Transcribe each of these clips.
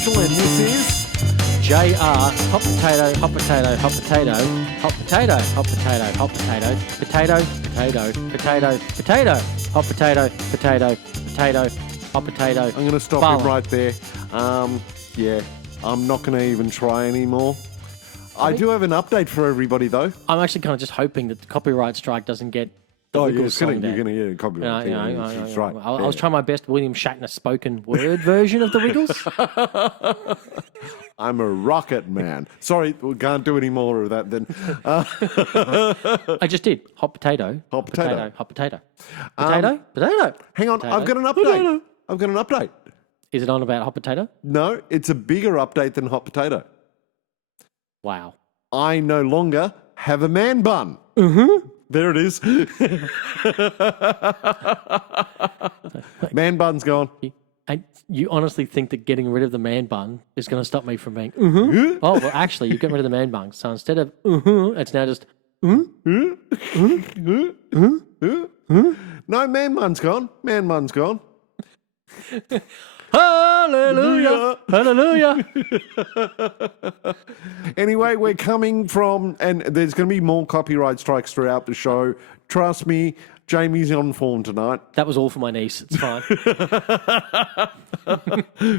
Marshall, and this is JR. Hot potato, hot potato, hot potato, hot potato, hot potato, hot potato, potato, potato, potato, potato, hot potato, potato, potato, hot potato. I'm going to stop him right there. Yeah, I'm not going to even try anymore. I do have an update for everybody, though. I'm actually kind of just hoping that the copyright strike doesn't get the Wiggles song down. You're going to get a copyright. Right. I was trying my best William Shatner spoken word version of the Wiggles. I'm a rocket man. Sorry, we can't do any more of that then. I just did. Hot potato. Hot potato. Hot potato. Potato? Potato. Hang on, Potato. I've got an update. Potato. I've got an update. Is it on about hot potato? No, it's a bigger update than hot potato. Wow. I no longer have a man bun. Mm-hmm. There it is. Man bun's gone. And you honestly think that getting rid of the man bun is going to stop me from being, oh, well, actually, you get rid of the man bun. So instead of, it's now just, No, man bun's gone. Man bun's gone. Hallelujah. Hallelujah. Anyway, we're coming from, and there's going to be more copyright strikes throughout the show. Trust me, Jamie's on form tonight. That was all for my niece. It's fine.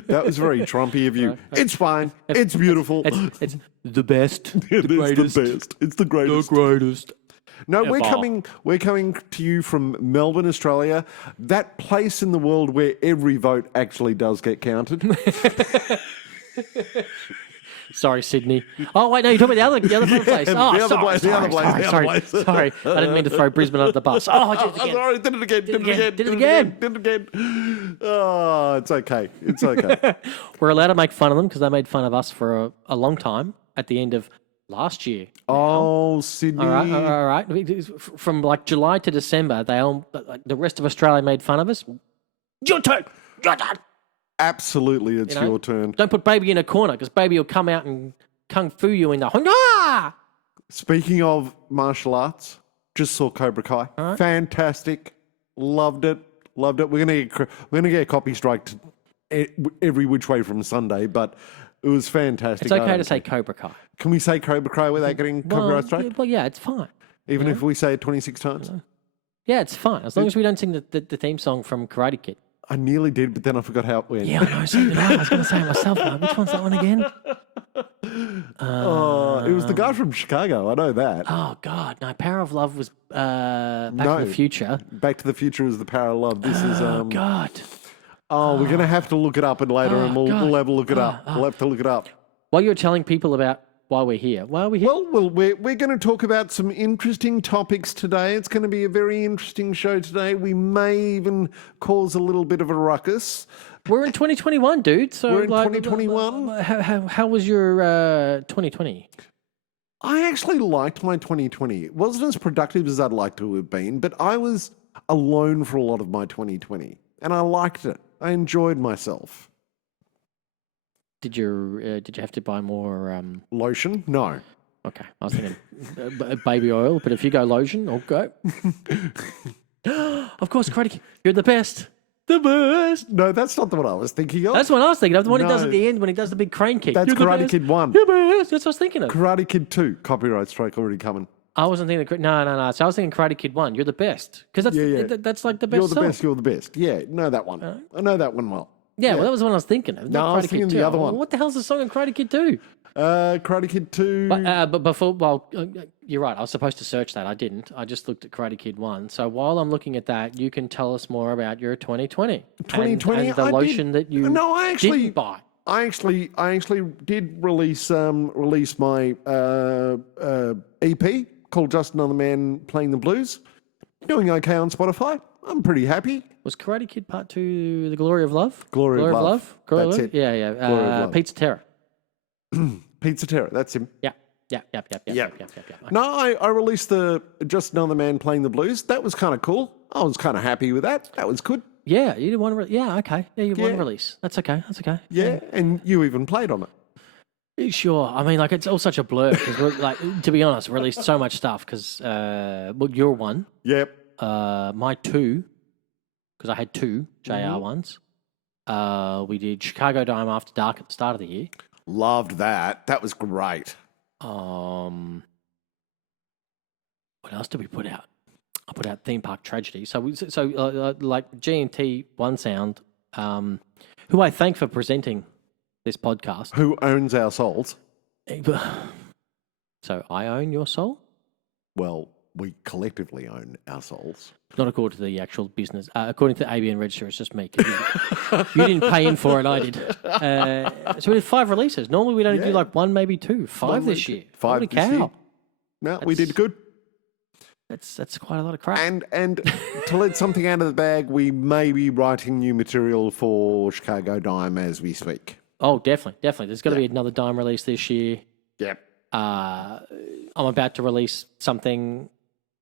That was very Trumpy of you. It's fine. It's beautiful. It's the best. The greatest. It's the best. It's the greatest. The greatest. No, we're coming to you from Melbourne, Australia, that place in the world where every vote actually does get counted. Sorry, Sydney. Oh, wait, no, you're talking about the other place. Oh, the other place. Sorry. I didn't mean to throw Brisbane under the bus. Oh, I did it again. Sorry, did it again. Oh, it's okay. It's okay. We're allowed to make fun of them because they made fun of us for a long time at the end of last year. Oh, Sydney. All right. From like July to December, the rest of Australia made fun of us. Your turn. Absolutely, it's your turn. Don't put baby in a corner because baby will come out and kung fu you in the... Speaking of martial arts, just saw Cobra Kai. Right. Fantastic. Loved it. We're gonna get a copy strike every which way from Sunday, but it was fantastic. It's okay to say Cobra Kai. Can we say Cobra Kai without getting copyright strike? Well, yeah, it's fine. Even if we say it 26 times? Yeah, it's fine. As long as we don't sing the theme song from Karate Kid. I nearly did, but then I forgot how it went. Yeah, I know. So did I. I was going to say it myself. Which one's that one again? It was the guy from Chicago. I know that. Oh, God. No, Power of Love was Back to the Future. Back to the Future is the Power of Love. This is... Oh, God. Oh, we're going to have to look it up and later and we'll have to look it up. We'll have to look it up. While you're telling people about why we're here. Why are we here? Well, we're going to talk about some interesting topics today. It's going to be a very interesting show today. We may even cause a little bit of a ruckus. We're in 2021, dude. So we're in 2021. How was your 2020? I actually liked my 2020. It wasn't as productive as I'd like to have been, but I was alone for a lot of my 2020, and I liked it. I enjoyed myself. Did you have to buy more lotion? No. Okay, I was thinking baby oil, but if you go lotion, I'll go. Of course, Karate Kid, you're the best. The best. No, that's not the one I was thinking of. That's what I was thinking of. The one he does at the end when he does the big crane kick. That's Karate Kid 1. You're the best. That's what I was thinking of. Karate Kid 2, copyright strike already coming. I wasn't thinking no. So I was thinking Karate Kid 1. You're the best because that's like the best. You're the song. best. You're the best. Yeah, know that one. I know that one well. Yeah, well, that was the one I was thinking of. No, I was thinking the other one. What the hell's the song in Karate Kid 2? Karate Kid 2. But before, you're right. I was supposed to search that. I didn't. I just looked at Karate Kid 1. So while I'm looking at that, you can tell us more about your 2020. 2020? And the lotion that you didn't buy. I actually did release my EP called Just Another Man Playing the Blues. Doing okay on Spotify. I'm pretty happy. Was Karate Kid Part 2 The Glory of Love? Glory of Love. That's it. Yeah. Pizza Terror. Pizza Terror, that's him. Yeah. No, I released the Just Another Man Playing the Blues. That was kind of cool. I was kind of happy with that. That was good. Yeah, you did one. Okay. Yeah, you one release. That's okay. Yeah, and you even played on it. Sure. I mean, like, it's all such a blur because we're to be honest, released so much stuff because your one. Yep. My two, because I had two JR ones. We did Chicago Dime After Dark at the start of the year. Loved that. That was great. What else did we put out? I put out Theme Park Tragedy. So like G&T One Sound, who I thank for presenting this podcast. Who owns our souls? So I own your soul? Well, we collectively own our souls. Not according to the actual business. According to the ABN register, it's just me. 'Cause you didn't pay in for it, I did. So we did 5 releases. Normally we'd only do like 1, maybe 2. 5 this year. 5 Holy this cow. year. No, we did good. That's quite a lot of crap. And to let something out of the bag, we may be writing new material for Chicago Dime as we speak. Oh, definitely. There's got to be another Dime release this year. Yep. I'm about to release something,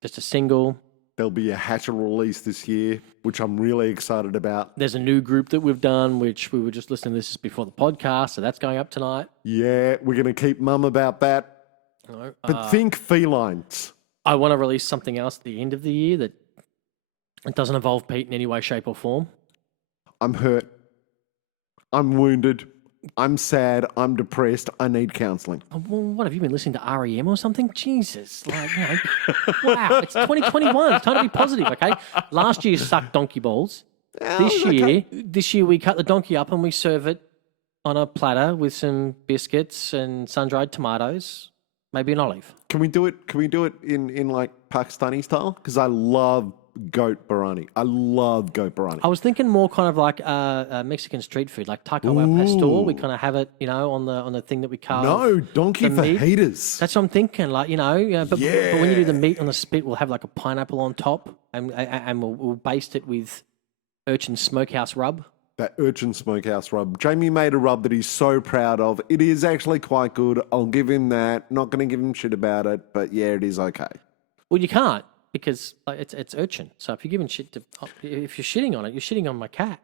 just a single. There'll be a Hatcher release this year, which I'm really excited about. There's a new group that we've done, which we were just listening to this before the podcast, so that's going up tonight. Yeah, we're going to keep mum about that. No, But think felines. I want to release something else at the end of the year that it doesn't involve Pete in any way, shape, or form. I'm hurt. I'm wounded. I'm sad. I'm depressed. I need counselling. Oh, well, what have you been listening to REM or something? Jesus, wow! It's 2021. It's time to be positive, okay? Last year sucked donkey balls. This year we cut the donkey up and we serve it on a platter with some biscuits and sun-dried tomatoes, maybe an olive. Can we do it? Can we do it in like Pakistani style? Because I love goat biryani. I love goat biryani. I was thinking more kind of like Mexican street food, like taco al pastor. We kind of have it, on the thing that we carve. No, donkey fajitas. That's what I'm thinking. Like, but when you do the meat on the spit, we'll have like a pineapple on top, and we'll baste it with urchin smokehouse rub. That urchin smokehouse rub. Jamie made a rub that he's so proud of. It is actually quite good. I'll give him that. Not going to give him shit about it, but yeah, it is okay. Well, you can't because it's urchin. So if you're giving if you're shitting on it, you're shitting on my cat.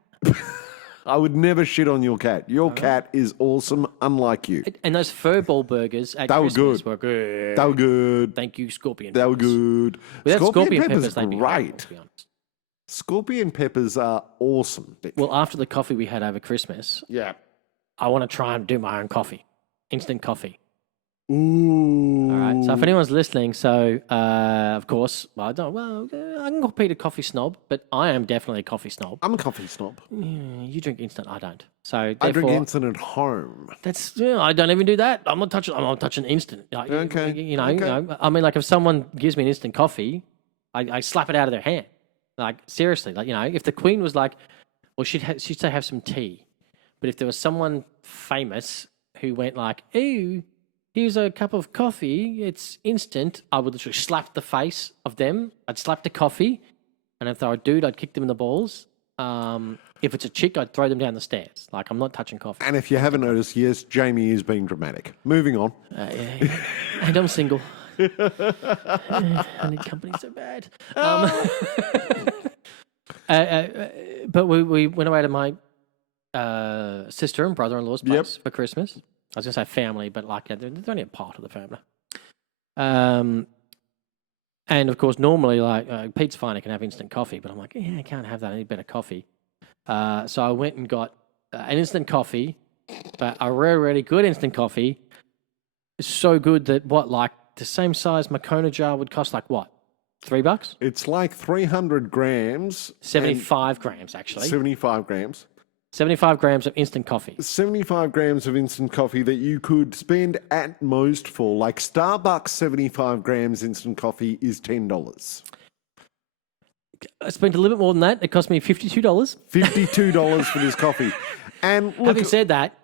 I would never shit on your cat. Your cat is awesome, unlike you. And those furball burgers at Christmas were good. They were good. Thank you, Scorpion. They were good. Without Scorpion peppers, they'd be great. to be honest. Scorpion peppers are awesome. Well, after the coffee we had over Christmas, I want to try and do my own coffee, instant coffee. Ooh. All right. So if anyone's listening, of course, I can call Pete a coffee snob, but I am definitely a coffee snob. I'm a coffee snob. You drink instant, I don't. So I drink instant at home. I don't even do that. I'm not touching instant. Okay. I mean, like if someone gives me an instant coffee, I slap it out of their hand. Like seriously, if the Queen was like, well, she'd say have some tea, but if there was someone famous who went like, ooh, here's a cup of coffee, it's instant, I would literally slap the face of them. I'd slap the coffee, and if they were a dude, I'd kick them in the balls. If it's a chick, I'd throw them down the stars. Like, I'm not touching coffee. And if you haven't noticed, yes, Jamie is being dramatic. Moving on. And I'm single. I need company so bad. But we went away to my sister and brother-in-law's place for Christmas. I was going to say family, but they're only a part of the family. And of course, normally, Pete's fine, I can have instant coffee, but I'm like, I can't have that. I need better coffee. So I went and got an instant coffee, but a really, really good instant coffee. It's so good that the same size Moccona jar would cost $3? It's like 300 grams. 75 grams, actually. 75 grams. 75 grams of instant coffee. 75 grams of instant coffee that you could spend at most for. Like Starbucks 75 grams instant coffee is $10. I spent a little bit more than that. It cost me $52. $52 for this coffee. And look, having said that,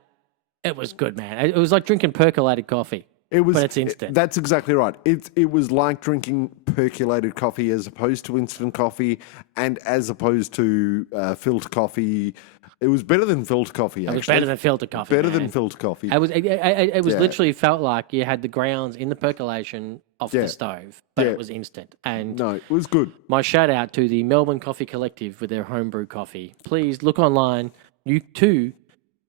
it was good, man. It was like drinking percolated coffee. But it's instant. That's exactly right. It was like drinking percolated coffee as opposed to instant coffee and as opposed to filter coffee. It was better than filter coffee, actually. It was better than filter coffee. Than filter coffee. It was literally felt like you had the grounds in the percolation off the stove, but it was instant. And no, it was good. My shout out to the Melbourne Coffee Collective with their homebrew coffee. Please look online. You too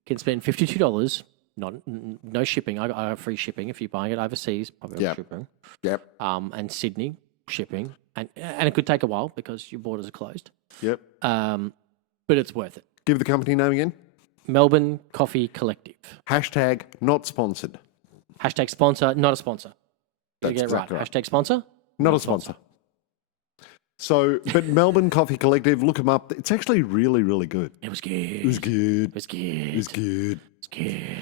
can spend $52. No shipping. I got free shipping if you're buying it overseas. Probably shipping. Yep. And Sydney shipping, and it could take a while because your borders are closed. Yep. But it's worth it. Give the company name again. Melbourne Coffee Collective. Hashtag not sponsored. Hashtag sponsor, not a sponsor. You That's get it right. exactly right. Hashtag sponsor, Not a sponsor. So, but Melbourne Coffee Collective, look them up. It's actually really, really good. It was good. It was good. It was good. It was good. It's good.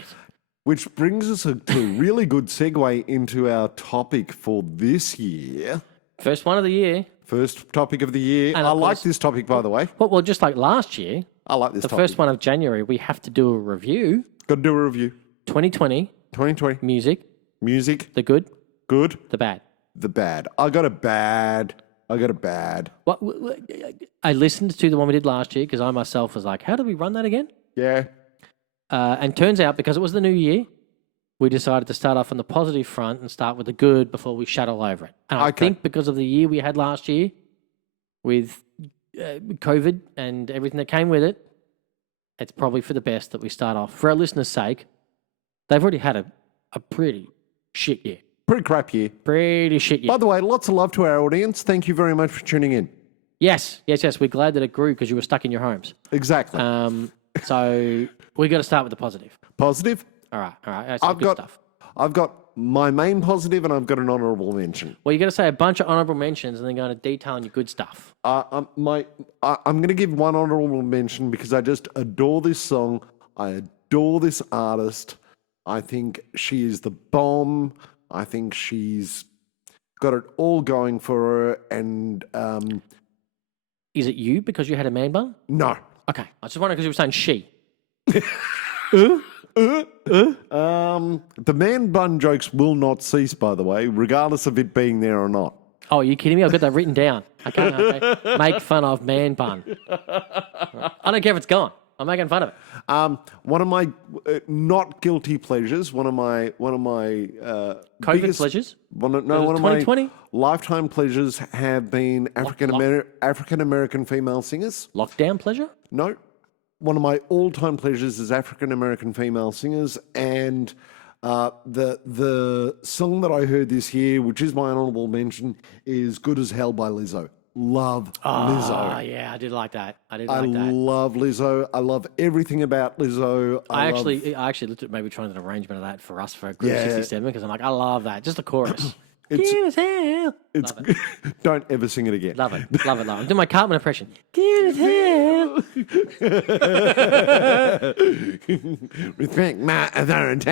Which brings us to a really good segue into our topic for this year. First one of the year. First topic of the year. And I of like course- this topic, by the way. Well, just like last year, I like this the topic. first one of January, we have to do a review. Got to do a review. 2020 2020. music, Music. the good, Good. the bad. The bad. I got a bad. I listened to the one we did last year because I myself was like, how do we run that again? Yeah. And turns out, because it was the new year, we decided to start off on the positive front and start with the good before we shut all over it. And I Okay. think because of the year we had last year with COVID and everything that came with it, it's probably for the best that we start off. For our listeners' sake, they've already had a pretty shit year. Pretty crap year. Pretty shit year. By the way, lots of love to our audience. Thank you very much for tuning in. Yes. We're glad that it grew because you were stuck in your homes. Exactly. So we got to start with the positive. Positive. All right. That's some good stuff. I've got my main positive and I've got an honourable mention. Well, you got to say a bunch of honourable mentions and then go into detail on your good stuff. I'm going to give one honourable mention because I just adore this song. I adore this artist. I think she is the bomb. I think she's got it all going for her. And Is it you because you had a man bun? no. Okay. I just wondered because you were saying she. The man bun jokes will not cease, by the way, regardless of it being there or not. Oh, are you kidding me? I've got that written down. Okay. Make fun of man bun. I don't care if it's gone. I'm making fun of it. One of my not guilty pleasures, one of my COVID biggest, pleasures? one of 2020? my lifetime pleasures have been African American female singers. Lockdown pleasure? No, one of my all-time pleasures is African American female singers, and the song that I heard this year, which is my honourable mention, is "Good as Hell" by Lizzo. Love Lizzo. Oh, yeah, I did like that. I love Lizzo. I love everything about Lizzo. I actually looked at maybe trying an arrangement of that for us for a group 67 because I'm like, I love that. Just the chorus. Good as hell. It's don't ever sing it again. Love it. I'm doing my Cartman impression. Good as hell. Respect my authority.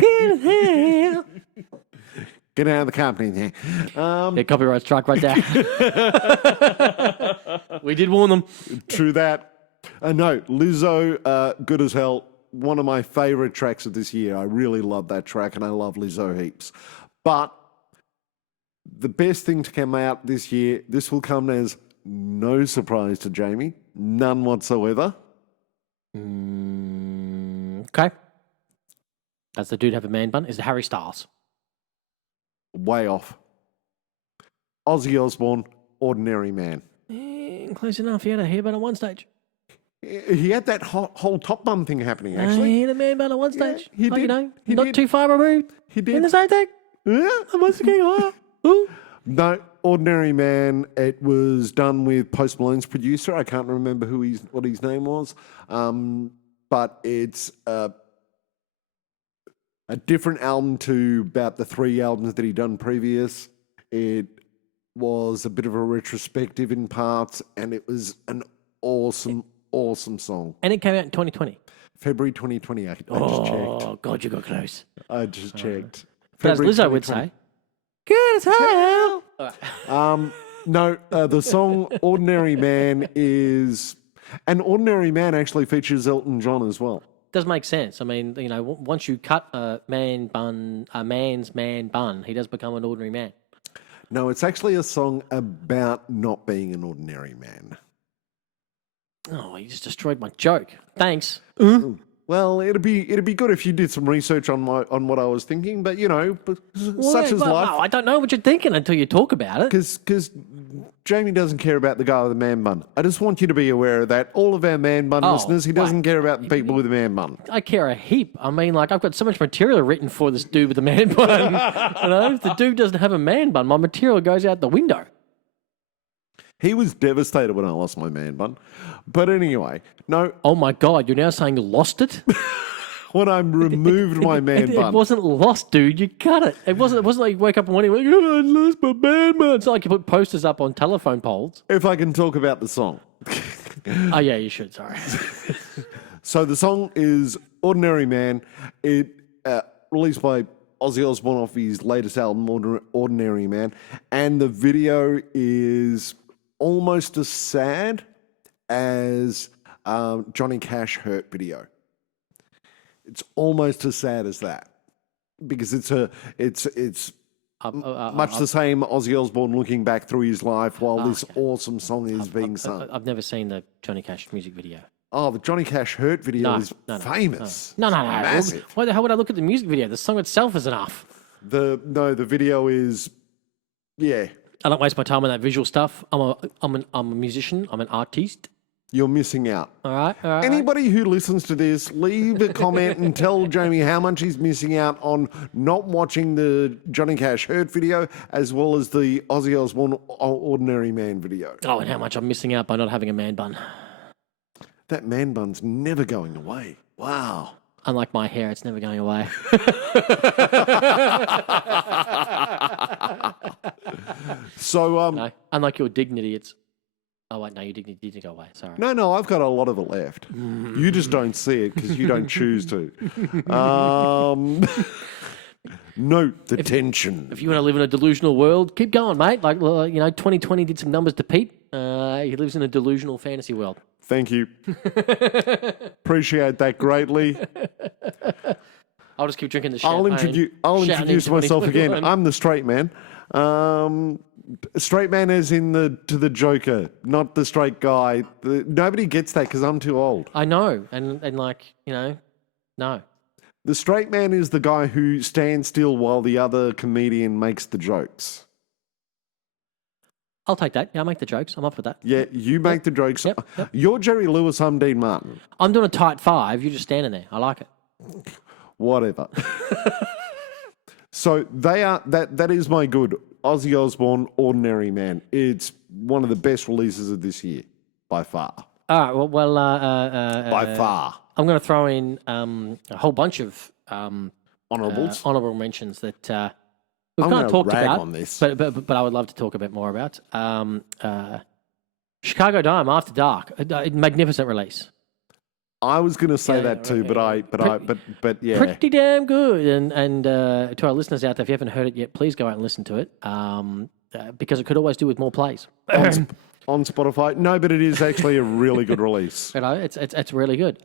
Good as hell. Get out of the company there. Yeah, copyright strike right there. We did warn them. True that. No, Lizzo, Good as Hell, one of my favourite tracks of this year. I really love that track and I love Lizzo heaps. But the best thing to come out this year, this will come as no surprise to Jamie, none whatsoever. Okay. Does the dude have a man bun? Is it Harry Styles? Way off. Ozzy Osbourne, Ordinary Man. Close enough. He had a hair bun at one stage. He had that whole top bun thing happening, actually. He had a man bun at one stage. he did. You know, He not did. too far removed. He did. In the same thing. Yeah. I must have gone, No, Ordinary Man. It was done with Post Malone's producer. I can't remember what his name was, but it's a different album to about the 3 albums that he'd done previous. It was a bit of a retrospective in parts, and it was an awesome song. And it came out in 2020. February 2028. I just checked. Oh, God, you got close. I just checked. But as February Lizzo would 2020. say, good as hell. No, the song Ordinary Man is... And Ordinary Man actually features Elton John as well. Does make sense. I mean, you know, once you cut a man's man bun, he does become an ordinary man. No, it's actually a song about not being an ordinary man. Oh, you just destroyed my joke. Thanks. Well, it'd be good if you did some research on what I was thinking, but you know, such is life. No, I don't know what you're thinking until you talk about it. Because Jamie doesn't care about the guy with the man bun. I just want you to be aware of that. All of our man bun listeners, he doesn't care about the people with the man bun. I care a heap. I mean, like, I've got so much material written for this dude with the man bun. You know, if the dude doesn't have a man bun, my material goes out the window. He was devastated when I lost my man bun. But anyway, no, Oh my God, you're now saying you lost it? when I removed my man It bun. wasn't lost, dude. You cut it. It wasn't like you wake up one morning like, oh, I lost my man bun. It's not like you put posters up on telephone poles. If I can talk about the song. Oh, yeah, you should. Sorry. So the song is Ordinary Man. It released by Ozzy Osbourne off his latest album, Ordinary Man. And the video is almost as sad as Johnny Cash Hurt video. It's almost as sad as that because it's much the same Ozzy Osbourne looking back through his life while this awesome song is being sung. I've never seen the Johnny Cash music video. Oh, the Johnny Cash Hurt video is famous. No. Massive. Why the hell would I look at the music video? The song itself is enough. The video is, yeah. I don't waste my time on that visual stuff. I'm a musician. I'm an artiste. You're missing out. All right. Anybody who listens to this, leave a comment and tell Jamie how much he's missing out on not watching the Johnny Cash Hurt video as well as the Ozzy Osbourne Ordinary Man video. Oh, and how much I'm missing out by not having a man bun. That man bun's never going away. Wow. Unlike my hair, it's never going away. So, No, unlike your dignity, it's... Oh, wait, no, your dignity didn't go away. Sorry. No, I've got a lot of it left. You just don't see it because you don't choose to. Note the tension. If you want to live in a delusional world, keep going, mate. 2020 did some numbers to Pete. He lives in a delusional fantasy world. Thank you. Appreciate that greatly. I'll just keep drinking the I'll champagne. I'll introduce myself again. I'm the straight man. Straight man as in to the Joker, not the straight guy. Nobody gets that because I'm too old. I know. And no. The straight man is the guy who stands still while the other comedian makes the jokes. I'll take that. Yeah, I'll make the jokes. I'm up for that. Yeah, you make the jokes. Yep. You're Jerry Lewis, I'm Dean Martin. I'm doing a tight five. You're just standing there. I like it. Whatever. So that is my good Ozzy Osbourne Ordinary Man. It's one of the best releases of this year by far. All right. Well, by far. I'm going to throw in a whole bunch of honourable mentions that we've kind of talked about on this. but I would love to talk a bit more about. Chicago Dime After Dark, a magnificent release. I was going to say that too, but yeah, pretty damn good. And to our listeners out there, if you haven't heard it yet, please go out and listen to it because it could always do with more plays on Spotify. No, but it is actually a really good release. It's really good.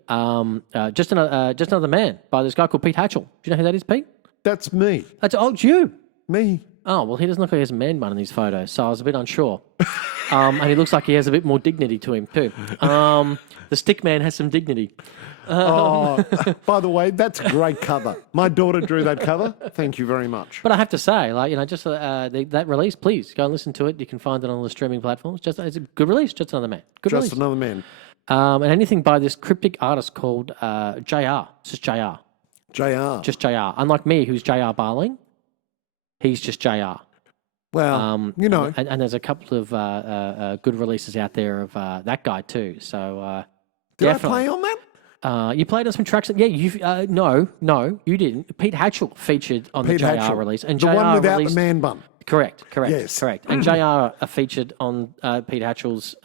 Just another man by this guy called Pete Hatchell. Do you know who that is, Pete? That's me. It's you. Me. Oh, well, he doesn't look like he has a man bun in these photos, so I was a bit unsure. And he looks like he has a bit more dignity to him, too. The stick man has some dignity. By the way, that's a great cover. My daughter drew that cover. Thank you very much. But I have to say, that release, please go and listen to it. You can find it on the streaming platforms. It's a good release. Just another man. Good release. Just another man. And anything by this cryptic artist called JR. It's just JR. JR. Just JR. Unlike me, who's JR Barling, he's just JR. Well, And there's a couple of good releases out there of that guy too. So did definitely. I play on that? You played on some tracks. No, you didn't. Pete Hatchell featured on the JR release, and the JR one without released, the man bun. Correct. Yes. Correct. And JR featured on Pete Hatchell's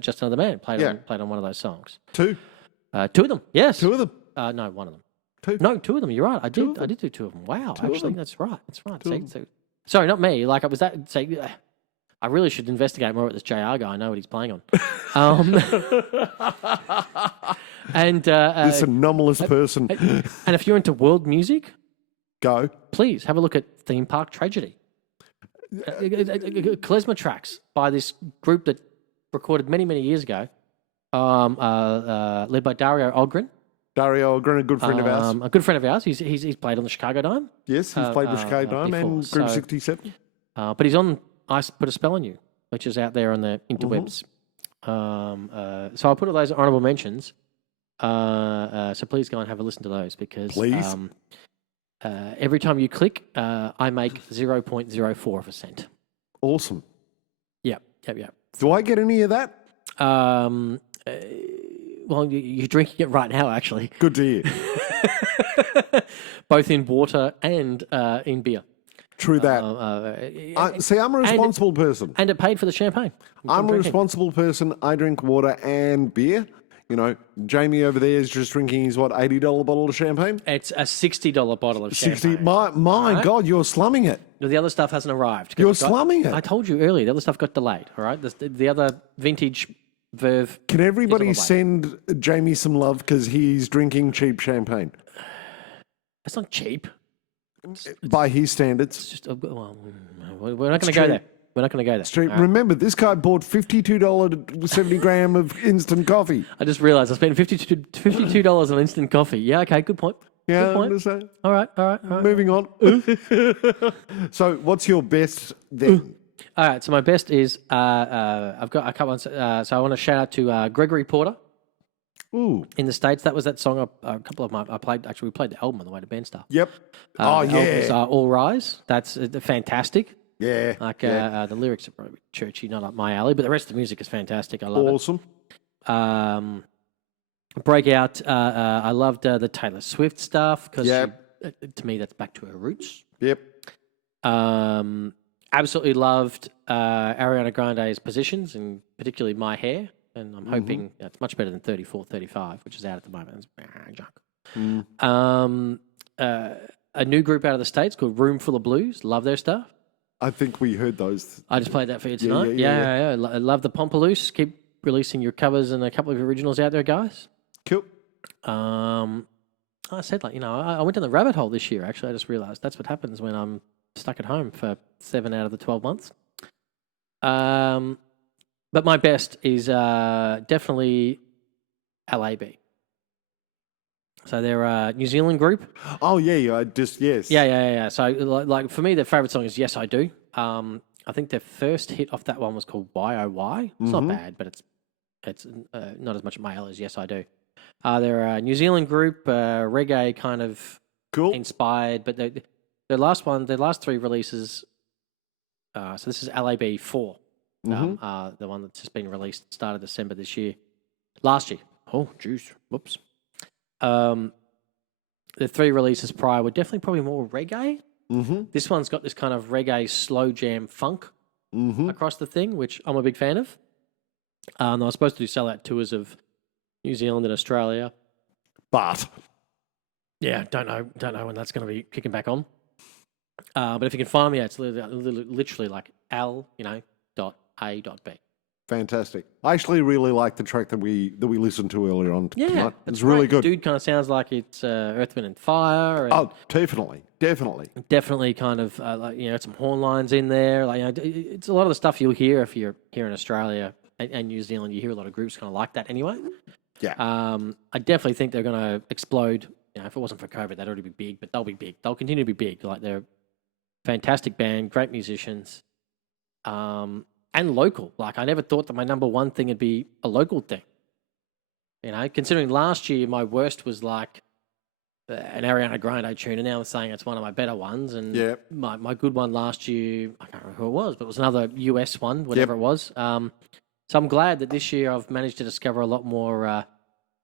Just Another Man. Played on one of those songs. Two of them. Yes. Two of them. No, one of them. Two. No, two of them. You're right. I did do two of them. Wow. Actually, that's right. See, sorry, not me. Like, was that? Say, I really should investigate more with this JR guy. I know what he's playing on. And this anomalous person. And if you're into world music, go. Please have a look at Theme Park Tragedy. Klezmer tracks by this group that recorded many, many years ago, led by Dario Ogren. Dario Ogren, a good friend of ours. A good friend of ours. He's played on the Chicago Dime. Yes, he's played with Chicago Dime and Group 67. But he's on I Put a Spell on You, which is out there on the interwebs. So I'll put all those honourable mentions. So please go and have a listen to those because every time you click, I make 0.04 of a cent. Awesome. Yep. Do I get any of that? Well, you're drinking it right now, actually, Good to hear. both in water and in beer. True that. See, I'm a responsible person. And it paid for the champagne. I'm a responsible person. I drink water and beer. You know, Jamie over there is just drinking his, $80 bottle of champagne? It's a $60 bottle of 60. champagne. My God, you're slumming it. The other stuff hasn't arrived. You're slumming it. I told you earlier, the other stuff got delayed, all right? The other vintage Verve. Can everybody send Jamie some love because he's drinking cheap champagne? It's not cheap. By his standards. It's just, well, we're not going to go there. We're not going to go there. Right? Remember, this guy bought $52 70 gram of instant coffee. I just realised I spent $52 on instant coffee. Yeah, okay, good point. Yeah, good point. I'm just saying. All right. Moving on. So, what's your best then? All right, so my best is I've got a couple. So I want to shout out to Gregory Porter. Ooh. In the States, that was that song. A couple of we played the album on the way to Bandstar. Yep. Albums, All Rise. That's fantastic. Yeah. The lyrics are probably churchy, not up my alley, but the rest of the music is fantastic. I love it. Awesome. Breakout. I loved the Taylor Swift stuff because to me that's back to her roots. Yep. Absolutely loved Ariana Grande's Positions and particularly My Hair. And I'm hoping it's much better than 34, 35, which is out at the moment. It's junk. A new group out of the States called Room Full of Blues. Love their stuff. I think we heard those. I just played that for you tonight. Yeah. I love the Pompaloose. Keep releasing your covers and a couple of originals out there, guys. Cool. I said, I went down the rabbit hole this year, actually. I just realised that's what happens when I'm stuck at home for 7 out of the 12 months. But my best is definitely L.A.B. So they're a New Zealand group. Oh, yeah. Yes. Yeah. So, like for me, their favourite song is Yes, I Do. I think their first hit off that one was called YOY. It's not bad, but it's not as much male as Yes, I Do. They're a New Zealand group, reggae kind of inspired, but their last 3 releases, so this is L.A.B. 4. The one that's just been released start of December last year. Oh, juice. Whoops. The 3 releases prior were definitely probably more reggae. This one's got this kind of reggae slow jam funk across the thing, which I'm a big fan of. I was supposed to do sellout tours of New Zealand and Australia, but don't know when that's going to be kicking back on. But if you can find me, it's literally like L.A.B. Fantastic. I actually really like the track that we listened to earlier on tonight. It's great. really good. Dude kind of sounds like it's Earth, Wind and Fire. And definitely. Definitely kind of some horn lines in there. It's a lot of the stuff you'll hear if you're here in Australia and New Zealand. You hear a lot of groups kind of like that anyway. Yeah. I definitely think they're going to explode. If it wasn't for COVID, they'd already be big, but they'll be big. They'll continue to be big. They're a fantastic band, great musicians. And local. I never thought that my number one thing would be a local thing. Considering last year my worst was like an Ariana Grande tune, and now I'm saying it's one of my better ones. And my good one last year, I can't remember who it was, but it was another US one, whatever it was. So I'm glad that this year I've managed to discover a lot more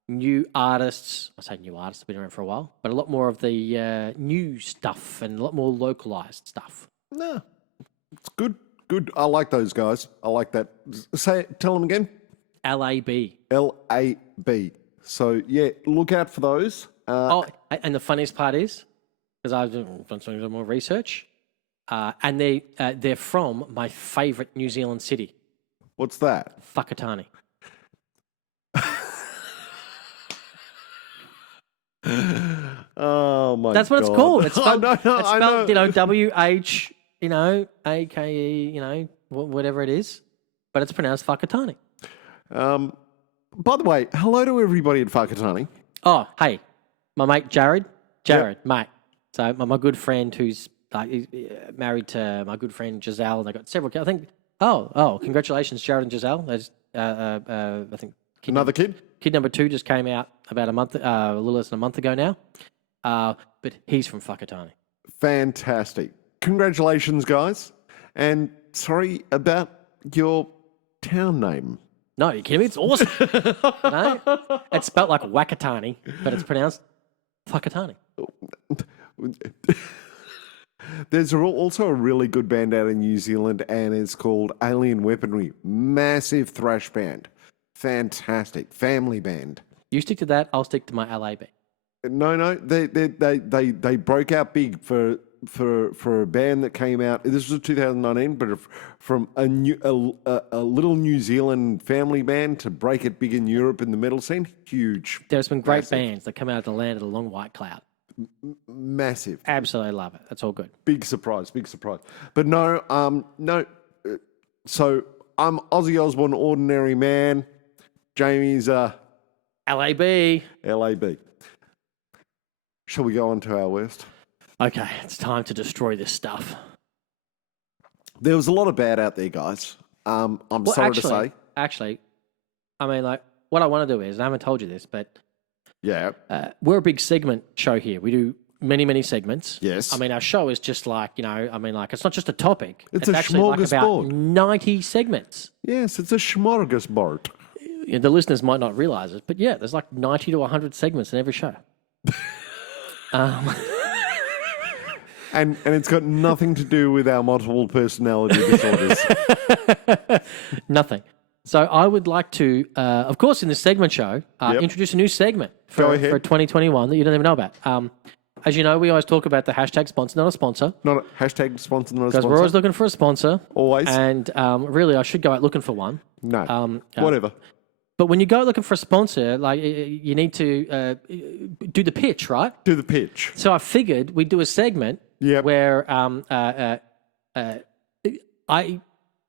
new artists. I say new artists, have been around for a while, but a lot more of the new stuff and a lot more localized stuff. No, it's good. Good. I like those guys. I like that. Tell them again. L.A.B. L.A.B. So, look out for those. And the funniest part is, because I've done some more research, and they're from my favourite New Zealand city. What's that? Whakatane. Oh, my God. That's what it's called. It's spelled, I know. W-H... AKE, whatever it is, but it's pronounced Whakatane. By the way, hello to everybody at Whakatane. Oh, hey, my mate Jared, mate. So my good friend who's married to my good friend Giselle, and they got several kids. I think. Oh, congratulations, Jared and Giselle. There's, I think another kid. Kid number 2 just came out about a little less than a month ago now. But he's from Whakatane. Fantastic. Congratulations, guys. And sorry about your town name? No, are you kidding me? It's awesome. No? It's spelled like Wakatani, but it's pronounced Whakatani. There's also a really good band out in New Zealand, and it's called Alien Weaponry. Massive thrash band. Fantastic. Family band. You stick to that, I'll stick to my L.A.B. No, they broke out big for a band that came out. This was 2019, but from a little New Zealand family band to break it big in Europe in the metal scene, huge. There's some great bands that come out of the land of the long white cloud. Massive. Absolutely love it. That's all good. Big surprise. But no. So I'm Ozzy Osbourne, ordinary man. Jamie's L.A.B. L.A.B. Shall we go on to our worst? Okay, it's time to destroy this stuff. There was a lot of bad out there, guys. I'm sorry to say. Actually, I mean, like, what I want to do is, and I haven't told you this, but yeah, we're a big segment show here. We do many segments. Yes. I mean, our show is just like, it's not just a topic. It's a actually like about smorgasbord. 90 segments. Yes, it's a smorgasbord. The listeners might not realize it, but yeah, there's like 90 to 100 segments in every show. And it's got nothing to do with our multiple personality disorders. Nothing. So I would like to, of course, in this segment show, introduce a new segment for 2021 that you don't even know about. As you know, we always talk about the hashtag sponsor, not a sponsor. Not a hashtag sponsor, not a sponsor. Because we're always looking for a sponsor. Always. And really, I should go out looking for one. No. Whatever. But when you go looking for a sponsor, like you need to do the pitch, right? Do the pitch. So I figured we'd do a segment where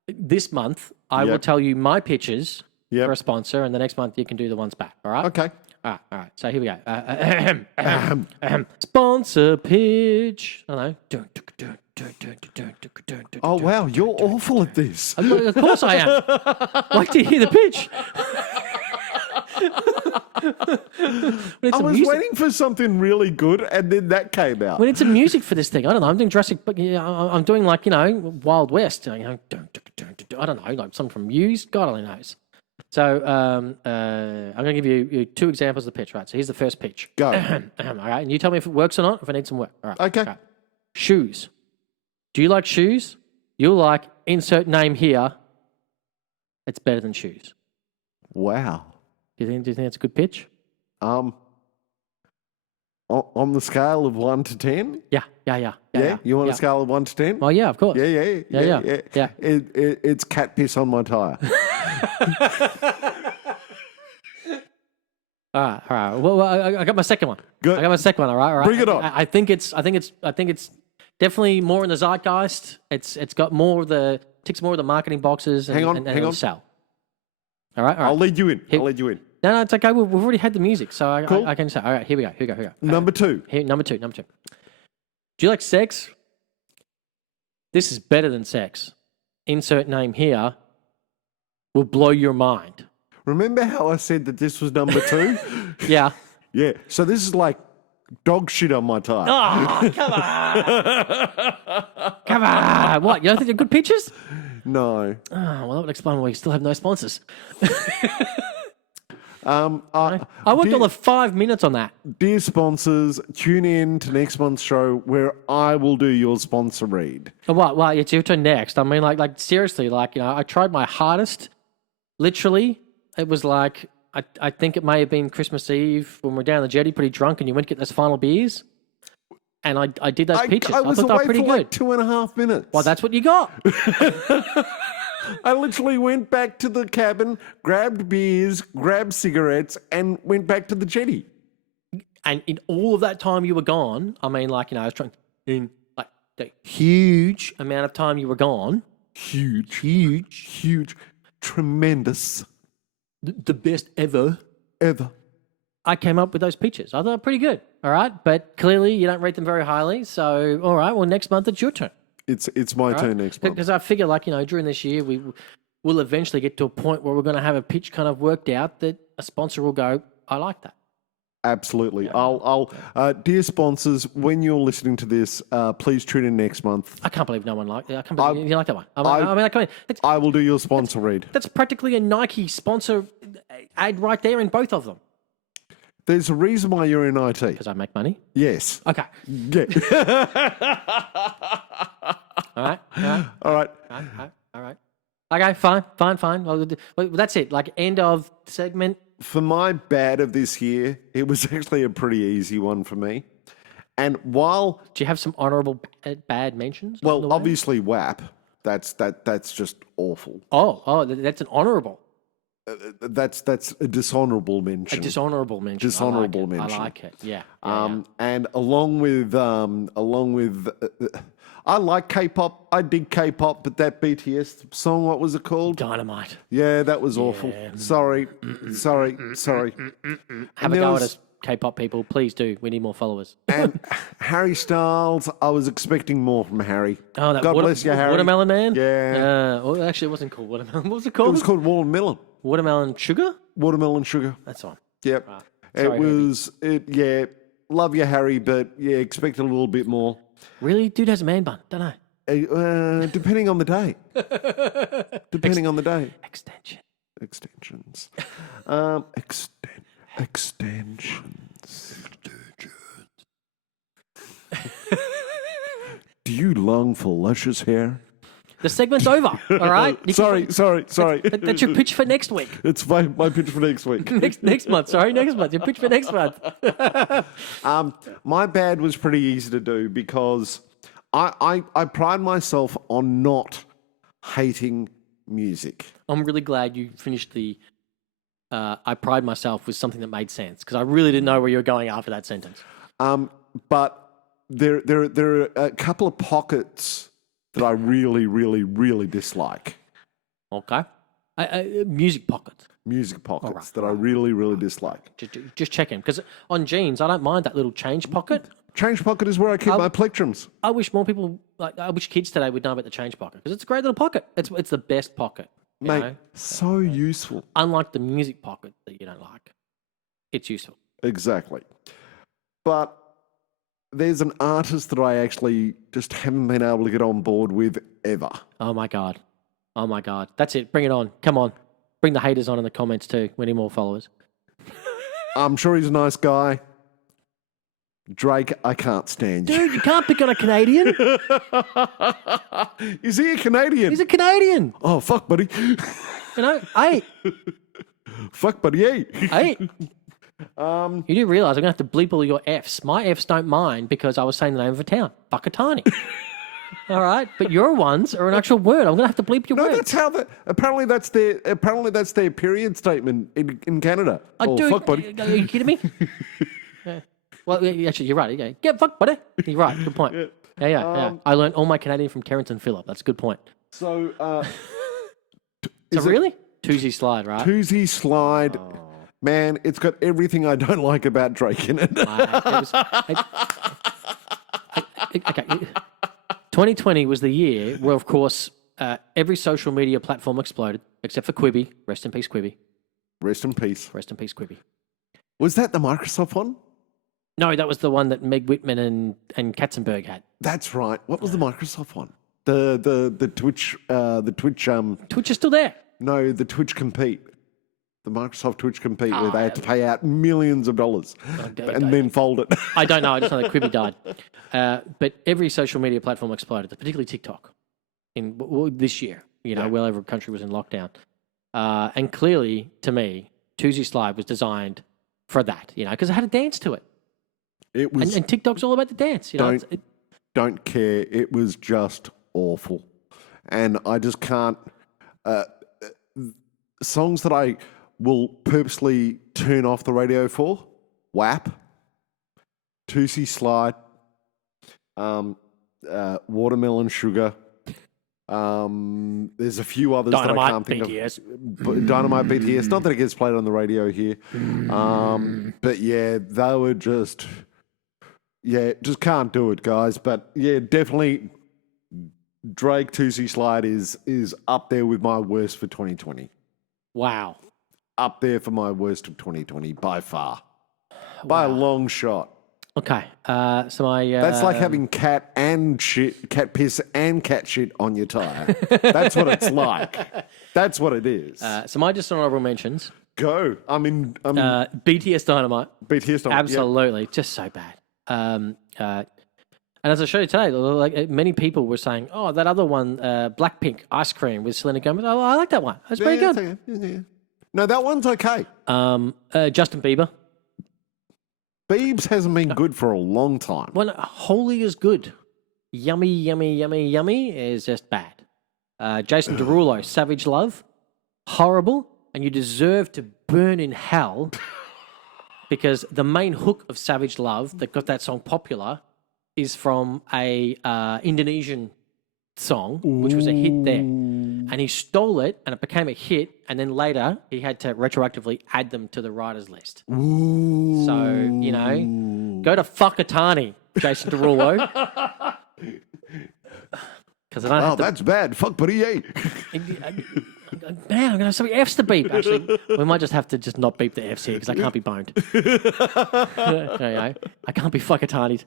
this month I will tell you my pitches for a sponsor, and the next month you can do the ones back. All right? Okay. All right. So here we go. Sponsor pitch. I don't know. Oh, wow. You're awful at this. Of course I am. Wait till you hear the pitch. I was waiting for something really good, and then that came out. We need some music for this thing. I don't know. I'm doing Jurassic, but I'm doing like Wild West. I don't know, like something from Muse. God only knows. So I'm going to give you two examples of the pitch. Right. So here's the first pitch. Go. All right, and you tell me if it works or not. If I need some work. All right. Okay. All right. Shoes. Do you like shoes? You'll like insert name here. It's better than shoes. Wow. Do you think that's a good pitch? On the scale of 1 to 10? Yeah. You want a scale of 1 to 10? Oh yeah, of course. Yeah. It's cat piss on my tire. All right. Well, I got my second one. Good. I got my second one. All right. Bring it on. I think it's definitely more in the zeitgeist. It's got ticks more of the marketing boxes. Hang on. Sell. All right. I'll lead you in. No, it's okay. We've already had the music, so I can say. All right, here we go. Number two. Number two. Do you like sex? This is better than sex. Insert name here will blow your mind. Remember how I said that this was number two? Yeah. Yeah. So this is like dog shit on my tire. Oh, come on. Come on. What? You don't think they're good pitches? No. Oh, well, that would explain why we still have no sponsors. I worked all of 5 minutes on that. Dear sponsors, tune in to next month's show where I will do your sponsor read. What? Well, it's your turn next. I mean, like seriously, I tried my hardest. Literally, it was like, I think it may have been Christmas Eve when we're down the jetty pretty drunk and you went to get those final beers. And I did those pitches. I was thought they away were pretty for good. Like 2.5 minutes. Well, that's what you got. I literally went back to the cabin, grabbed beers, grabbed cigarettes, and went back to the jetty. And in all of that time you were gone, I mean, I was trying in like the huge amount of time you were gone. Huge, tremendous. The best ever. I came up with those pitches. I thought they were pretty good. All right. But clearly you don't rate them very highly. So, all right. Well, next month it's your turn. It's my turn next month. Because I figure, during this year, we'll eventually get to a point where we're going to have a pitch kind of worked out that a sponsor will go, I like that. Absolutely. I'll dear sponsors, when you're listening to this, please tune in next month. I can't believe no one liked it. I can't believe you like that one. I mean, I will do your sponsor read. that's practically a Nike sponsor ad right there in both of them. There's a reason why you're in IT. Because I make money. Yes. Okay. Yeah. All right. All right. All right. Okay, fine. Well, that's it. Like, end of segment. For my bad of this year, it was actually a pretty easy one for me. And while Do you have some honourable bad mentions? along the well, way? obviously WAP, that's just awful. That's an honourable. That's a dishonorable mention. Dishonourable mention. Dishonourable I mention. like it. Yeah. And along with I like K-pop. I dig K-pop, but that BTS song, what was it called? Dynamite. Yeah, that was awful. Sorry. Have a go at us, K-pop people. Please do. We need more followers. And Harry Styles, I was expecting more from Harry. Oh, that God bless you, Harry. Watermelon Man? Yeah. Well, actually, it wasn't called Watermelon. What was it It called? was called Watermelon. Watermelon Sugar? Watermelon Sugar. That's on. Yep. Sorry, Yeah. Love you, Harry, but yeah, expect a little bit more. Really? Dude has a man bun. Don't know. Depending on the day. Depending on the day. Extensions. Extensions. Do you long for luscious hair? The segment's over. All right. Sorry. That's your pitch for next week. It's my pitch for next week. Next month. Sorry, next month. Your pitch for next month. My bad was pretty easy to do because I pride myself on not hating music. I'm really glad you finished the. I pride myself with something that made sense because I really didn't know where you were going after that sentence. But there are a couple of pockets that I really dislike. Okay. Music pockets. Music pockets that I really dislike. Just checking because on jeans I don't mind that little change pocket. Change pocket is where I keep my plectrums. I wish more people, I wish kids today would know about the change pocket because it's a great little pocket. It's the best pocket. you Mate, know? so useful. Unlike the music pocket that you don't like, it's useful. Exactly. But there's an artist that I actually just haven't been able to get on board with ever. Oh my god. That's it. Bring it on. Come on. Bring the haters on in the comments too. We need more followers. I'm sure he's a nice guy. Drake, I can't stand you. Dude, you can't pick on a Canadian. Is he a Canadian? He's a Canadian. Oh, fuck, buddy. You know, hey. Fuck, buddy, hey. Hey. You do realise I'm going to have to bleep all your Fs. My Fs don't mind because I was saying the name of a town. Fuckatani. All right? But your ones are an actual word. I'm going to have to bleep your No, word. that's how apparently that's their period statement in Canada. Fuck, buddy. Are you kidding me? Yeah. Well, actually, you're right. Yeah. Get fucked, buddy. You're right. Good point. Yeah. I learned all my Canadian from Carrington Phillip. That's a good point. So, So really? Toosie Slide, right? Toosie Slide. Oh. Man, it's got everything I don't like about Drake in it. Okay. 2020 was the year where, of course, every social media platform exploded, except for Quibi. Rest in peace, Quibi. Rest in peace. Rest in peace, Quibi. Was that the Microsoft one? No, that was the one that Meg Whitman and Katzenberg had. That's right. What was the Microsoft one? The Twitch Twitch is still there. No, the Twitch Compete. The Microsoft Twitch Compete where they had to pay out millions of dollars and then fold it. I don't know. I just know that Quibi died. But every social media platform exploded, particularly TikTok this year, while every country was in lockdown. And clearly, to me, Toosie Slide was designed for that, because it had a dance to it. It was, and TikTok's all about the dance. Don't care. It was just awful. And I just can't... songs that I will purposely turn off the radio for, WAP, Toosie Slide, Watermelon Sugar. There's a few others that I can't think BTS. of. Dynamite BTS. Not that it gets played on the radio here. But yeah, they were just... Yeah, just can't do it, guys. But yeah, definitely Drake Toosie Slide is up there with my worst for 2020. Wow. Up there for my worst of 2020 by far. by a long shot. Okay, so my... That's like having cat piss and cat shit on your tire. That's what it's like. That's what it is. so my dishonorable mentions, Go. BTS Dynamite. BTS Dynamite. Absolutely, just so bad. And as I showed you today, like many people were saying, "Oh, that other one, Blackpink Ice Cream with Selena Gomez. Oh, I like that one. That's pretty good." Yeah. No, that one's okay. Justin Bieber. Biebs hasn't been good for a long time. Well, Holy is good. Yummy, yummy, yummy, yummy is just bad. Jason Derulo, Savage Love. Horrible. And you deserve to burn in hell because the main hook of Savage Love that got that song popular is from a Indonesian song, which was a hit there. And he stole it and it became a hit. And then later he had to retroactively add them to the writers list. Ooh. So, you know, go to Whakatane, Jason Derulo. Because I don't have to... that's bad. Fuck, buddy. Hey. Man, I'm going to have so many Fs to beep. Actually, we might just have to just not beep the Fs here because I can't be boned. You know, I can't be Whakatanied.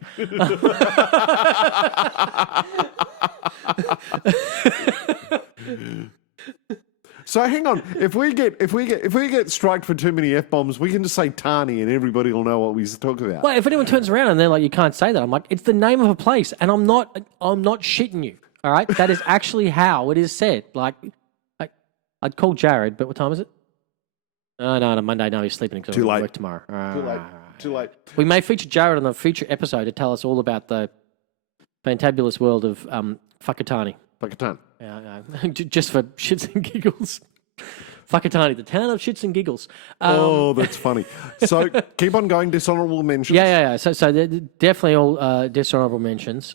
So hang on. If we get striked for too many F-bombs, we can just say Tani and everybody will know what we talk about. Well, if anyone turns around and they're like, "You can't say that," I'm like, "It's the name of a place," and I'm not shitting you. All right, that is actually how it is said. Like I'd call Jared, but what time is it? No, Monday. No, he's sleeping because Too late. Work tomorrow. Too late. We may feature Jared on a future episode to tell us all about the fantabulous world of Whakatane. Whakatane. Yeah, just for shits and giggles. Whakatane, the town of shits and giggles. Oh, that's funny. So keep on going. Dishonorable mentions. Yeah. So definitely all dishonorable mentions.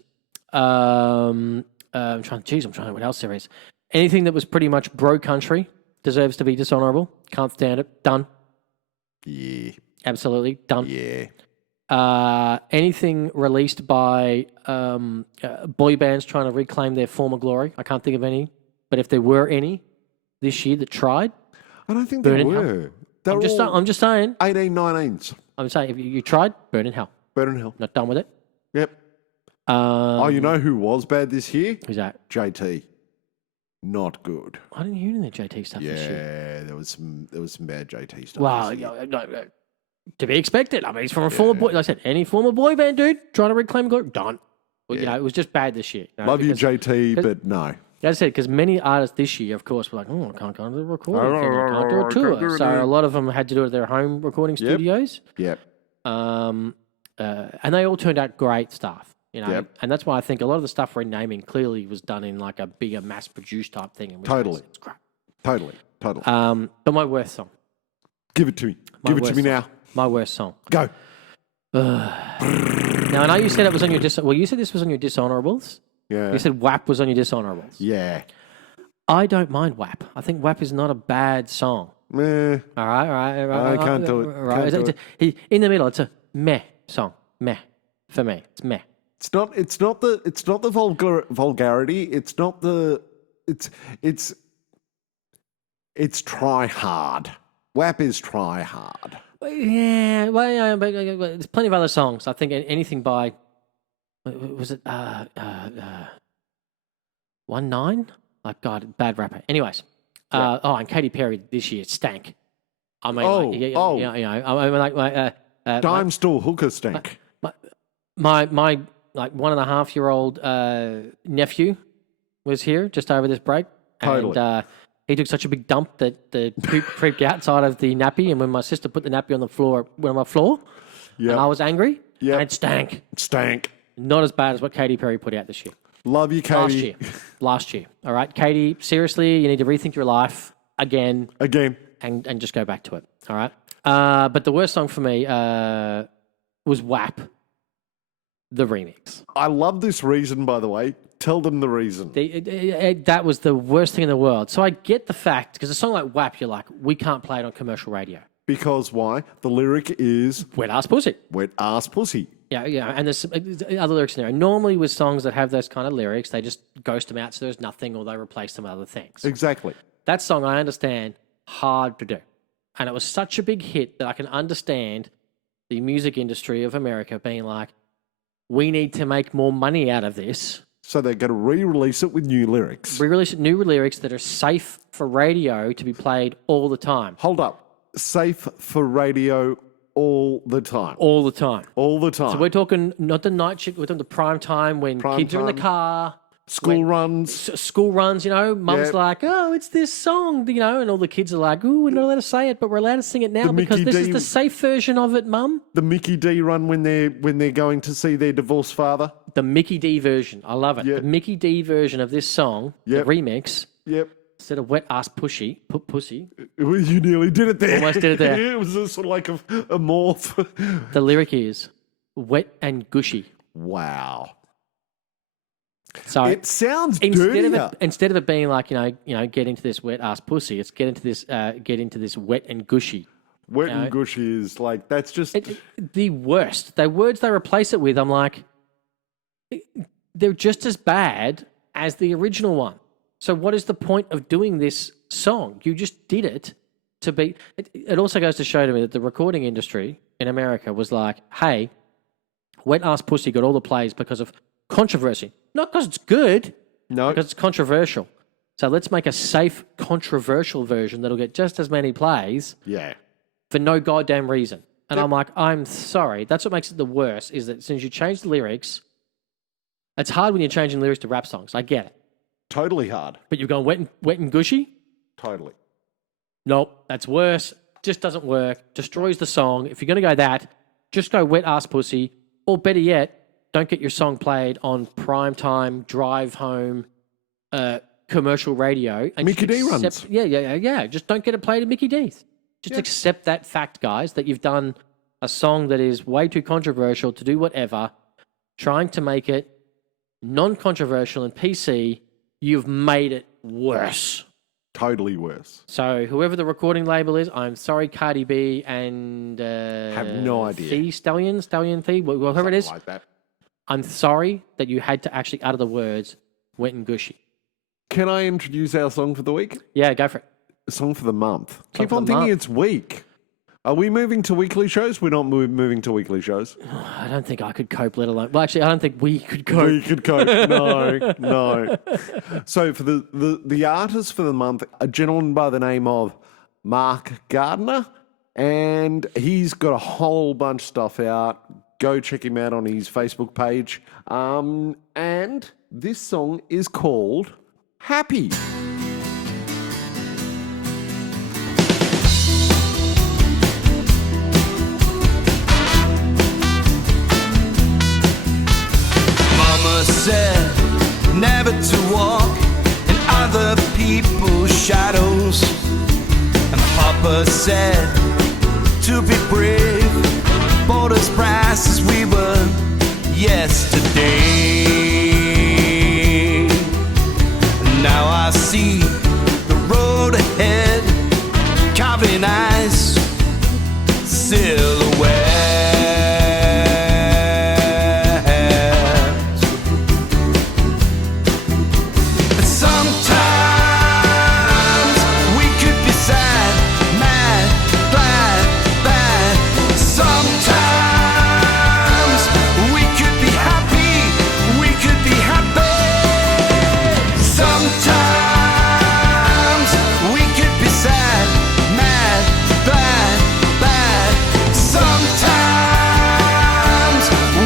I'm trying to think what else there is. Anything that was pretty much bro country deserves to be dishonorable. Can't stand it. Done. Yeah. Absolutely done. Yeah. Anything released by boy bands trying to reclaim their former glory. I can't think of any. But if there were any this year that tried, I don't think there were. I'm just saying. 18, 19s. I'm saying if you tried, burn in hell. Burn in hell. Not done with it. Yep. You know who was bad this year? Who's that? JT. Not good. I didn't hear any of the JT stuff this year. Yeah, there was some bad JT stuff. Well, to be expected. I mean, he's from a former boy. Like I said, any former boy band dude trying to reclaim glory, done. Well, you know, it was just bad this year. Love you, JT, but no. As I said, because many artists this year, of course, were like, I can't go to the recording. I can't do a tour. So a lot of them had to do it at their home recording studios. Yep. And they all turned out great stuff. You know, and that's why I think a lot of the stuff we're naming clearly was done in like a bigger mass-produced type thing. Totally. It's great. Totally. But my worst song. Give it to me. Give it to me now. My worst song. Go. Now, I know you said it was on your you said this was on your dishonorables. Yeah. You said WAP was on your dishonorables. Yeah. I don't mind WAP. I think WAP is not a bad song. Meh. All right. I can't do it. Right. In the middle, it's a meh song. Meh. For me, it's meh. It's not the vulgarity. It's not the. It's try hard. WAP is try hard. Yeah, well, but there's plenty of other songs. I think anything by, was it 1-9? Like, God, bad rapper. Anyways, and Katy Perry this year stank. I mean, Dime store hooker stank. My 1.5-year-old nephew was here just over this break. Totally. And he took such a big dump that the poop creeped outside of the nappy. And when my sister put the nappy on the floor, and I was angry, and it stank. Stank. Not as bad as what Katy Perry put out this year. Love you, Katy. Last year. All right, Katy, seriously, you need to rethink your life again. And just go back to it. All right. But the worst song for me was WAP. The remix. I love this reason, by the way. Tell them the reason. That was the worst thing in the world. So I get the fact, because a song like WAP, you're like, we can't play it on commercial radio. Because why? The lyric is... Wet ass pussy. Wet ass pussy. Yeah, and there's some other lyrics in there. And normally with songs that have those kind of lyrics, they just ghost them out so there's nothing, or they replace them with other things. Exactly. That song, I understand, hard to do. And it was such a big hit that I can understand the music industry of America being like, we need to make more money out of this. So they're going to re-release it with new lyrics. Re-release new lyrics that are safe for radio to be played all the time. Hold up. Safe for radio all the time. All the time. All the time. So we're talking not the night shift, we're talking the prime time when kids are in the car. School runs. School runs, you know, mum's Yep. like, oh, it's this song, you know, and all the kids are like, ooh, we're not allowed to say it, but we're allowed to sing it now because Mickey this is D- the safe version of it, mum. The Mickey D run when they're going to see their divorced father. The Mickey D version. I love it. Yep. The Mickey D version of this song, Yep. the remix, Yep. instead of wet ass pussy. You nearly did it there. Almost did it there. It was a sort of like a morph. The lyric is wet and gushy. Wow. So It sounds instead dirtier. instead of it being like, get into this wet ass pussy, it's get into this wet and gushy. Wet and gushy is like, that's just... The worst. The words they replace it with, I'm like, they're just as bad as the original one. So what is the point of doing this song? You just did it to be... It also goes to show to me that the recording industry in America was like, hey, wet ass pussy got all the plays because of controversy. Not because it's good, No. because it's controversial. So let's make a safe, controversial version that'll get just as many plays Yeah. for no goddamn reason. And I'm like, I'm sorry. That's what makes it the worst, is that since you change the lyrics, it's hard when you're changing lyrics to rap songs. I get it. Totally hard. But you're going wet and gushy? Totally. Nope, that's worse. Just doesn't work. Destroys the song. If you're going to go that, just go wet ass pussy. Or better yet, don't get your song played on primetime, drive home, commercial radio. And Mickey D runs. Yeah. Just don't get it played at Mickey D's. Just accept that fact, guys, that you've done a song that is way too controversial to do whatever, trying to make it non-controversial and PC. You've made it worse. Totally worse. So whoever the recording label is, I'm sorry, Cardi B and... Have no idea. Stallion Thee, whatever it is. Like that. I'm sorry that you had to actually utter the words wet and gushy. Can I introduce our song for the week? Yeah, go for it. Song for the month. Keep for on the thinking month. it's week. Are we moving to weekly shows? We're not moving to weekly shows. I don't think I could cope, let alone... Well, actually, I don't think we could cope. We could cope. No. So for the artist for the month, a gentleman by the name of Mark Gardner, and he's got a whole bunch of stuff out. Go check him out on his Facebook page. And this song is called Happy. Mama said never to walk in other people's shadows, and Papa said to be brave, bold as brass as we were yesterday. Now I see the road ahead, carving eyes, silhouette. Sometimes we could be sad, mad, glad, bad. Sometimes we could be happy, we could be happy. Sometimes we could be sad, mad, glad, bad. Sometimes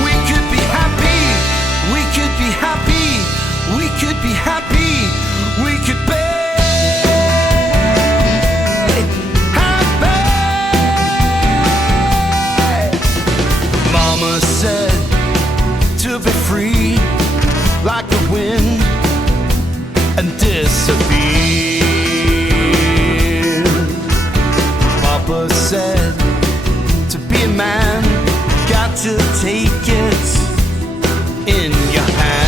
we could be happy, we could be happy, we could be happy, we could be happy. Mama said to be free like the wind and disappear. Papa said to be a man, got to take it in your hands.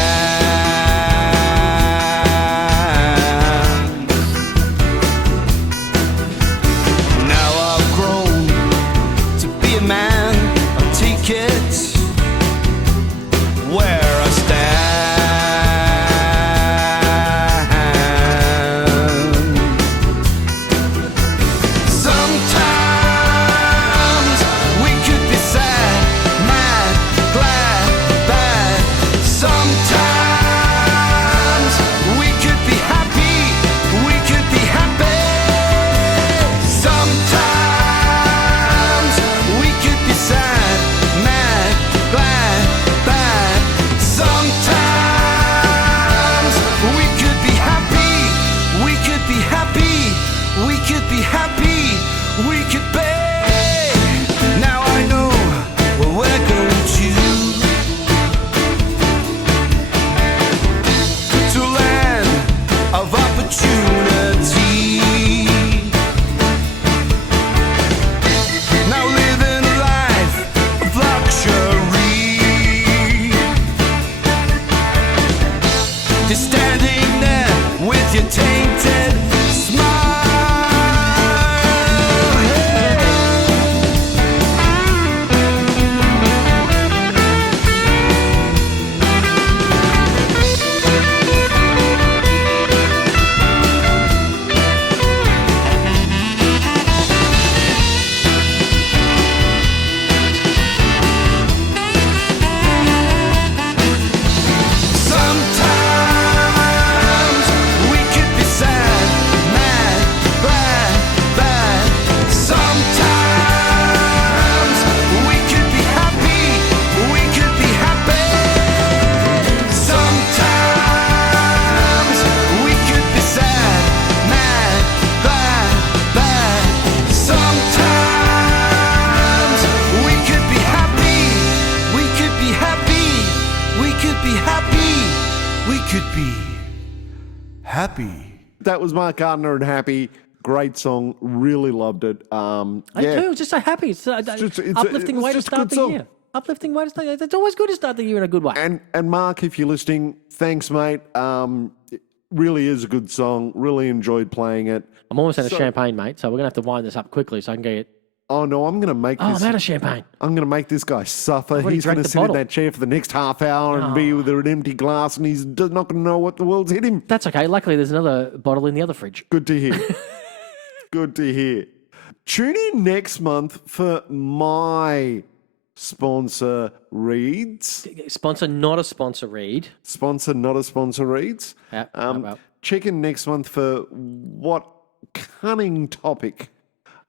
Now I've grown to be a man, I'll take it where I stand. Sometimes we could be sad, happy, we could be. Now I know where we're going to land of opportunity. Now living a life of luxury. Just standing there with your tainted smile. Sometimes we could be sad, mad, glad, bad. Sometimes we could be happy, we could be happy. Sometimes we could be sad, mad, glad, bad. Sometimes we could be happy, we could be happy, we could be happy, we could be happy. That was Mark Gardner and Happy. Great song. Really loved it. I do. Just so happy. It's uplifting way to just a start good the song. year. Uplifting way to start. It's always good to start the year in a good way. And Mark, if you're listening, thanks, mate. It really is a good song. Really enjoyed playing it. I'm almost out of champagne, mate. So we're gonna have to wind this up quickly so I can get. Oh no, I'm going to make Oh, this. I'm out of champagne. I'm going to make this guy suffer. already He's going drank to the sit in bottle. that chair for the next half hour and be with an empty glass, and he's not going to know what the world's hit him. That's okay. Luckily, there's another bottle in the other fridge. Good to hear. Good to hear. Tune in next month for my sponsor reads. Sponsor, not a sponsor. Read. Sponsor, not a sponsor reads. Yeah, well. Check in next month for what cunning topic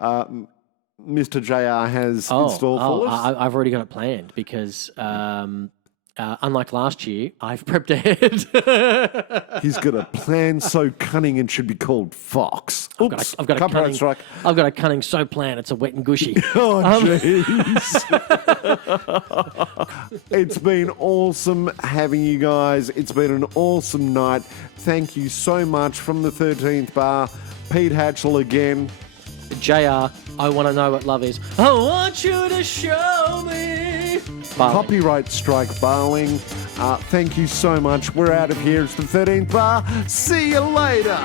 Mr. JR has in store for us. I've already got it planned because, unlike last year, I've prepped ahead. He's got a plan so cunning it should be called Fox. Oops, I've got a copyright cunning. strike. I've got a cunning so plan it's a wet and gushy. Oh, jeez. It's been awesome having you guys. It's been an awesome night. Thank you so much from the 13th bar. Pete Hatchell again. JR, I want to know what love is. I want you to show me. Barley. Copyright strike, Barling. Thank you so much. We're out of here. It's the 13th bar. See you later.